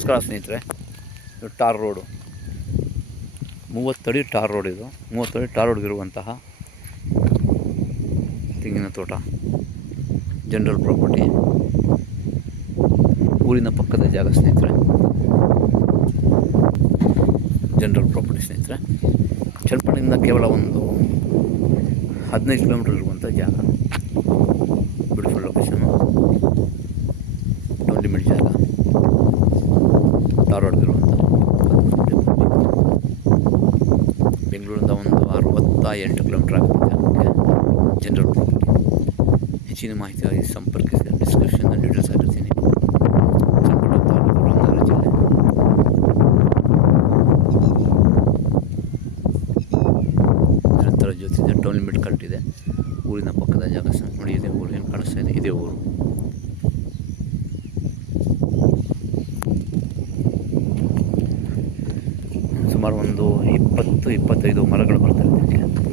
ನಮಸ್ಕಾರ ಸ್ನೇಹಿತರೆ, ಇದು ಟಾರ್ ರೋಡು 30 ಅಡಿ ಟಾರ್ ರೋಡ್. ಇದು 30 ಅಡಿ ಟಾರ್ ರೋಡ್ಗಿರುವಂತಹ ತೆಂಗಿನ ತೋಟ, ಜನರಲ್ ಪ್ರಾಪರ್ಟಿ, ಊರಿನ ಪಕ್ಕದ ಜಾಗ ಸ್ನೇಹಿತರೆ. ಜನರಲ್ ಪ್ರಾಪರ್ಟಿ ಸ್ನೇಹಿತರೆ, ಚನ್ನಪಟ್ಟಣದಿಂದ ಕೇವಲ ಒಂದು 15 ಕಿಲೋಮೀಟರ್ ಇರುವಂಥ ಜಾಗ. ಬ್ಯೂಟಿಫುಲ್ ಲೊಕೇಶನು, ಟೌನ್ ಲಿಮಿಟ್ ಜಾಗ, ಟಾರ್ ರೋಡ್ ಇರುವಂಥ. ಬೆಂಗಳೂರಿಂದ ಒಂದು 68 ಕಿಲೋಮೀಟರ್ ಆಗುತ್ತೆ ಜಾಗಕ್ಕೆ. General property. ಹೆಚ್ಚಿನ ಮಾಹಿತಿಗಾಗಿ ಸಂಪರ್ಕಿಸಿ. ಡಿಸ್ಕ್ರಿಪ್ಷನ್ ಡೀಟೇಲ್ಸ್ ಆಗಿರ್ತೀನಿ. ಚನ್ನಪಟ್ಟಣ ತಾಲೂಕು, ರಾಮನಗರ ಜಿಲ್ಲೆ. ನಿರಂತರ ಜ್ಯೋತಿದೆ. ಟೌನ್ ಲಿಮಿಟ್ ಕರೆಕ್ಟ್ ಇದೆ. ಊರಿನ ಪಕ್ಕದ ಜಾಗ ನೋಡಿ. ಇದೆ ಊರು, ಏನು ಕಾಣಿಸ್ತಾ ಇದೆ, ಇದೇ ಊರು. ಸುಮಾರು ಒಂದು 20-25 ಮರಗಳು ಬರ್ತವೆ ಇದಕ್ಕೆ.